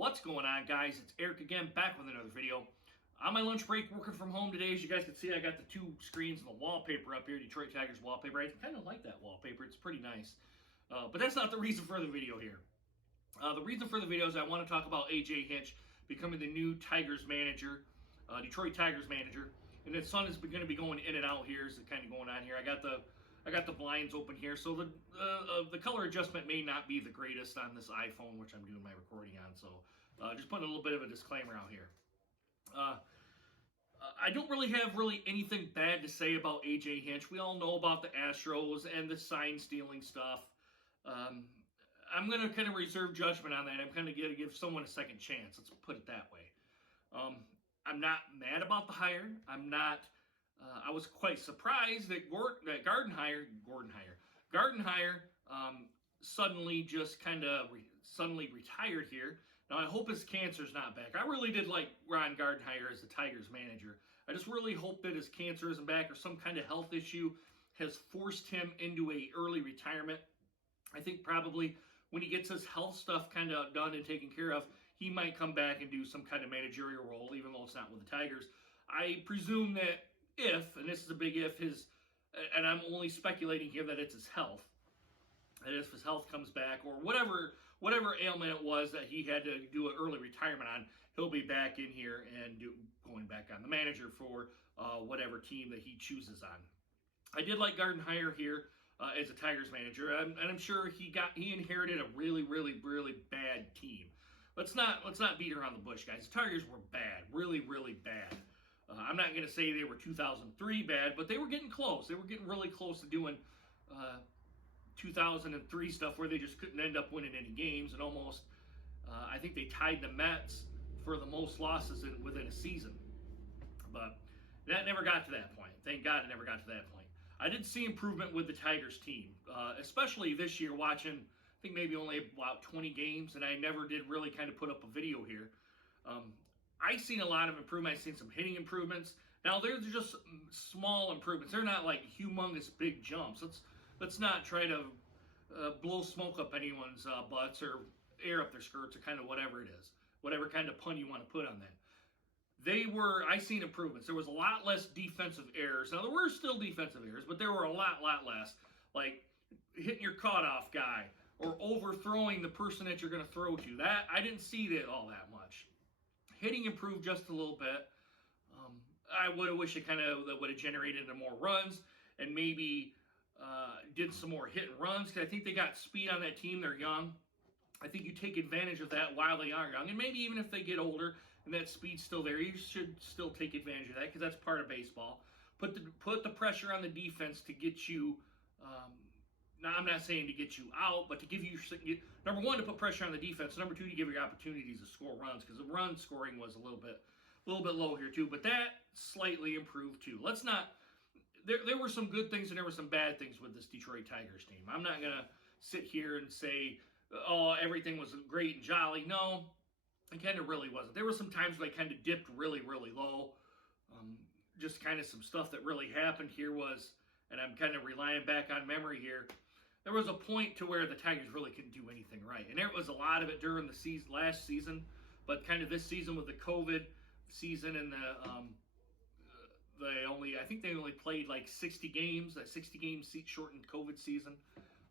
What's going on, guys? It's Eric again, back with another video. On my lunch break, working from home today. As you guys can see, I got the two screens and the wallpaper up here, Detroit Tigers wallpaper. I kind of like that wallpaper. It's pretty nice. But that's not the reason for the video here. The reason for the video is I want to talk about AJ Hinch becoming the new Tigers manager, Detroit Tigers manager. And the sun is going to be going in and out here. Is kind of going on here. I got the blinds open here, so the color adjustment may not be the greatest on this iPhone, which I'm doing my recording on. So just putting a little bit of a disclaimer out here. I don't really have anything bad to say about AJ Hinch. We all know about the Astros and the sign stealing stuff. I'm going to kind of reserve judgment on that. I'm kind of going to give someone a second chance. Let's put it that way. I'm not mad about the hire. I'm not. I was quite surprised that Gardenhire suddenly just kind of suddenly retired here. Now, I hope his cancer's not back. I really did like Ron Gardenhire as the Tigers manager. I just really hope that his cancer isn't back or some kind of health issue has forced him into a early retirement. I think probably when he gets his health stuff kind of done and taken care of, he might come back and do some kind of managerial role, even though it's not with the Tigers. I presume that if, and this is a big if, and I'm only speculating here that it's his health, and if his health comes back or whatever ailment it was that he had to do an early retirement on, he'll be back in here and going back on the manager for whatever team that he chooses on. I did like Gardenhire here as a Tigers manager, and I'm sure he inherited a really bad team. Let's not beat around the bush, guys. The Tigers were bad, really bad. I'm not going to say they were 2003 bad, but they were getting close. They were getting really close to doing 2003 stuff where they just couldn't end up winning any games, and almost, I think they tied the Mets for the most losses within a season. But that never got to that point. Thank God it never got to that point. I did see improvement with the Tigers team, especially this year watching, I think maybe only about 20 games, and I never did really kind of put up a video here. I've seen a lot of improvement. I've seen some hitting improvements. Now, they're just small improvements. They're not like humongous big jumps. Let's not try to blow smoke up anyone's butts or air up their skirts or kind of whatever it is. Whatever kind of pun you want to put on that. I've seen improvements. There was a lot less defensive errors. Now, there were still defensive errors, but there were a lot less. Like hitting your cutoff guy or overthrowing the person that you're going to throw to. That I didn't see that all that much. Hitting improved just a little bit. I would have wished it would have generated more runs and maybe did some more hit and runs, because I think they got speed on that team. They're young. I think you take advantage of that while they are young, and maybe even if they get older and that speed's still there, you should still take advantage of that, because that's part of baseball. Put the pressure on the defense to get you. Now, I'm not saying to get you out, but to give you, number one, to put pressure on the defense. Number two, to give you opportunities to score runs, because the run scoring was a little bit low here too. But that slightly improved too. Let's not. There were some good things and there were some bad things with this Detroit Tigers team. I'm not gonna sit here and say, oh, everything was great and jolly. No, it kind of really wasn't. There were some times where they kind of dipped really low. Just kind of some stuff that really happened here was, and I'm kind of relying back on memory here. There was a point to where the Tigers really couldn't do anything right. And there was a lot of it during the last season, but kind of this season with the COVID season and I think they only played like 60 games, that 60-game shortened COVID season.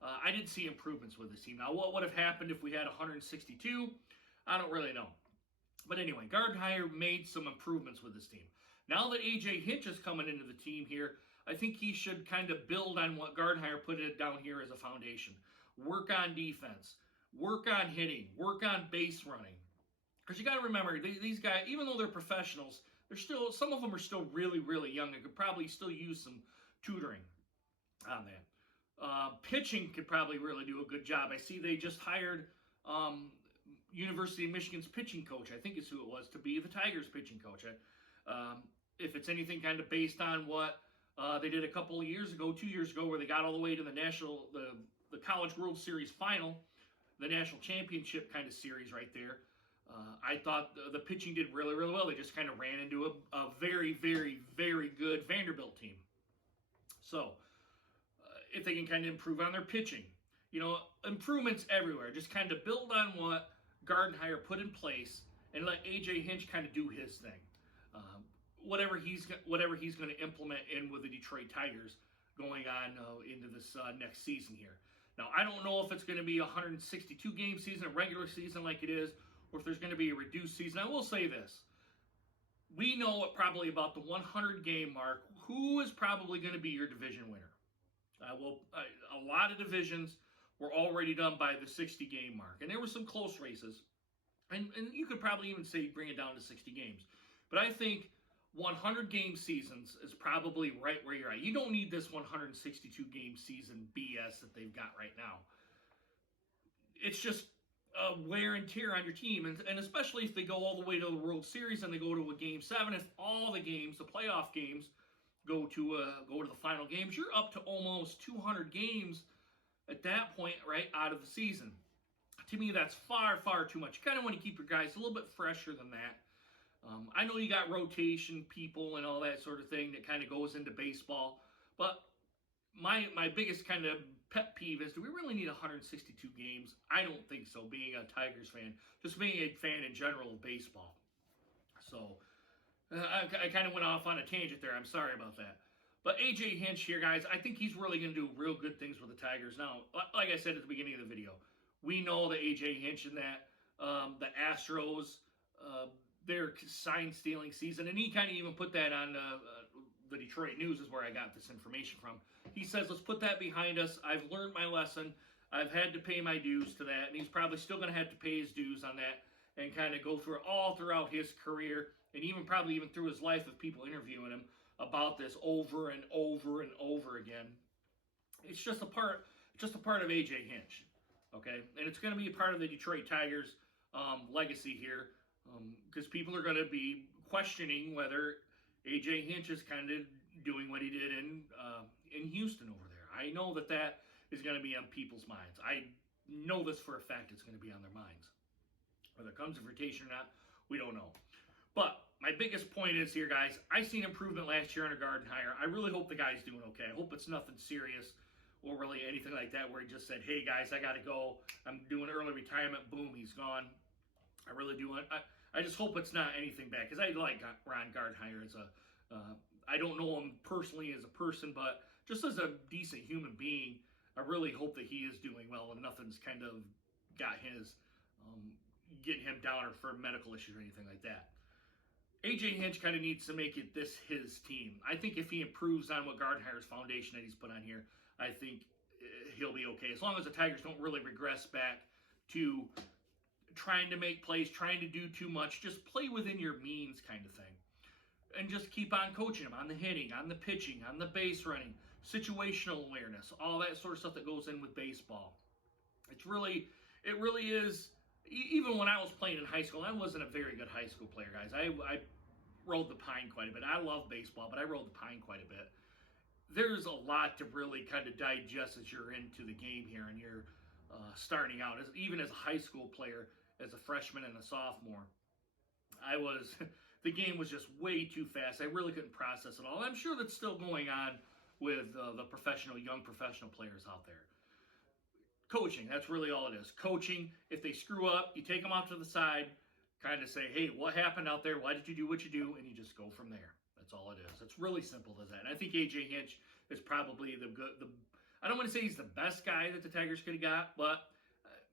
I didn't see improvements with this team. Now, what would have happened if we had 162? I don't really know. But anyway, Gardenhire made some improvements with this team. Now that AJ Hinch is coming into the team here, I think he should kind of build on what Gardenhire put it down here as a foundation. Work on defense. Work on hitting. Work on base running. Because you got to remember, these guys, even though they're professionals, some of them are still really young and could probably still use some tutoring on that. Pitching could probably really do a good job. I see they just hired University of Michigan's pitching coach, I think is who it was, to be the Tigers pitching coach. If it's anything kind of based on what they did a couple of years ago, 2 years ago, where they got all the way to the College World Series final, the national championship kind of series right there. I thought the pitching did really well. They just kind of ran into a very good Vanderbilt team. So if they can kind of improve on their pitching, improvements everywhere. Just kind of build on what Gardenhire put in place and let AJ Hinch kind of do his thing. Whatever he's going to implement in with the Detroit Tigers going on into this next season here. Now, I don't know if it's going to be a 162 game season, a regular season like it is, or if there's going to be a reduced season. I will say this. We know probably about the 100 game mark who is probably going to be your division winner. A lot of divisions were already done by the 60 game mark, and there were some close races, and you could probably even say bring it down to 60 games. But I think 100 game seasons is probably right where you're at. You don't need this 162 game season BS that they've got right now. It's just wear and tear on your team, and especially if they go all the way to the World Series and they go to a Game 7, if all the games, the playoff games, go to the final games, you're up to almost 200 games at that point, right, out of the season. To me, that's far, far too much. You kind of want to keep your guys a little bit fresher than that. I know you got rotation people and all that sort of thing that kind of goes into baseball, but my biggest kind of pet peeve is, do we really need 162 games? I don't think so, being a Tigers fan, just being a fan in general of baseball. So I kind of went off on a tangent there. I'm sorry about that. But AJ Hinch here, guys, I think he's really going to do real good things with the Tigers. Now, like I said at the beginning of the video, we know that AJ Hinch and that the Astros, their sign-stealing season, and he kind of even put that on the Detroit News is where I got this information from. He says, let's put that behind us. I've learned my lesson. I've had to pay my dues to that, and he's probably still going to have to pay his dues on that and kind of go through it all throughout his career, and probably even through his life of people interviewing him about this over and over and over again. It's just a part of AJ Hinch, okay? And it's going to be a part of the Detroit Tigers' legacy here, because people are going to be questioning whether AJ Hinch is kind of doing what he did in Houston over there. I know that is going to be on people's minds. I know this for a fact. It's going to be on their minds. Whether it comes to rotation or not, we don't know. But my biggest point is here, guys, I seen improvement last year under Gardenhire. I really hope the guy's doing okay. I hope it's nothing serious or really anything like that where he just said, hey, guys, I got to go. I'm doing early retirement. Boom, he's gone. I really do. I just hope it's not anything bad, because I like Ron Gardenhire as I don't know him personally as a person, but just as a decent human being, I really hope that he is doing well and nothing's kind of got getting him down or for medical issues or anything like that. AJ Hinch kind of needs to make it his team. I think if he improves on what Gardenhire's foundation that he's put on here, I think he'll be okay. As long as the Tigers don't really regress back to trying to make plays, trying to do too much, just play within your means kind of thing. And just keep on coaching him on the hitting, on the pitching, on the base running, situational awareness, all that sort of stuff that goes in with baseball. It really is. Even when I was playing in high school, I wasn't a very good high school player, guys. I rode the pine quite a bit. I love baseball, but I rode the pine quite a bit. There's a lot to really kind of digest as you're into the game here and you're starting out. Even as a high school player, as a freshman and a sophomore, the game was just way too fast. I really couldn't process it all. I'm sure that's still going on with the young professional players out there. Coaching, that's really all it is. Coaching, if they screw up, you take them off to the side, kind of say, hey, what happened out there? Why did you do what you do? And you just go from there. That's all it is. It's really simple as that. And I think AJ Hinch is probably I don't want to say he's the best guy that the Tigers could have got, but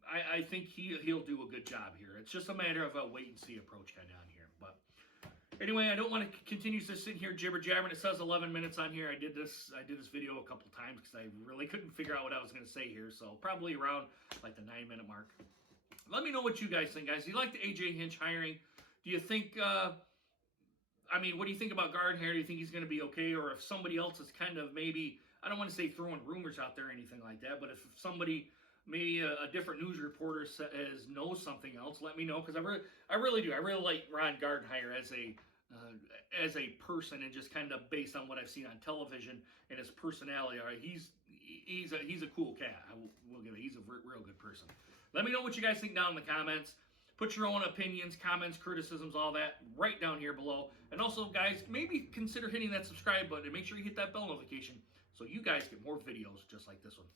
I think he'll do a good job here. It's just a matter of a wait-and-see approach kind of on here. But anyway, I don't want to continue to sit here jibber-jabbering. It says 11 minutes on here. I did this video a couple times because I really couldn't figure out what I was going to say here. So probably around like the 9-minute mark. Let me know what you guys think, guys. Do you like the AJ Hinch hiring? Do you think, what do you think about Gardenhire? Do you think he's going to be okay? Or if somebody else is kind of maybe, I don't want to say throwing rumors out there or anything like that, but if somebody, maybe a different news reporter knows something else, let me know, because I really do. I really like Ron Gardenhire as a person, and just kind of based on what I've seen on television and his personality. All right, he's a cool cat. We'll give it. He's a real good person. Let me know what you guys think down in the comments. Put your own opinions, comments, criticisms, all that right down here below. And also, guys, maybe consider hitting that subscribe button and make sure you hit that bell notification so you guys get more videos just like this one.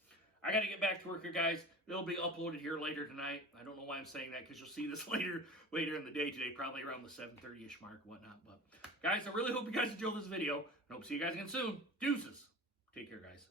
I got to get back to work here, guys. It'll be uploaded here later tonight. I don't know why I'm saying that, because you'll see this later in the day today, probably around the 7:30-ish mark, whatnot. But guys, I really hope you guys enjoyed this video. I hope to see you guys again soon. Deuces. Take care, guys.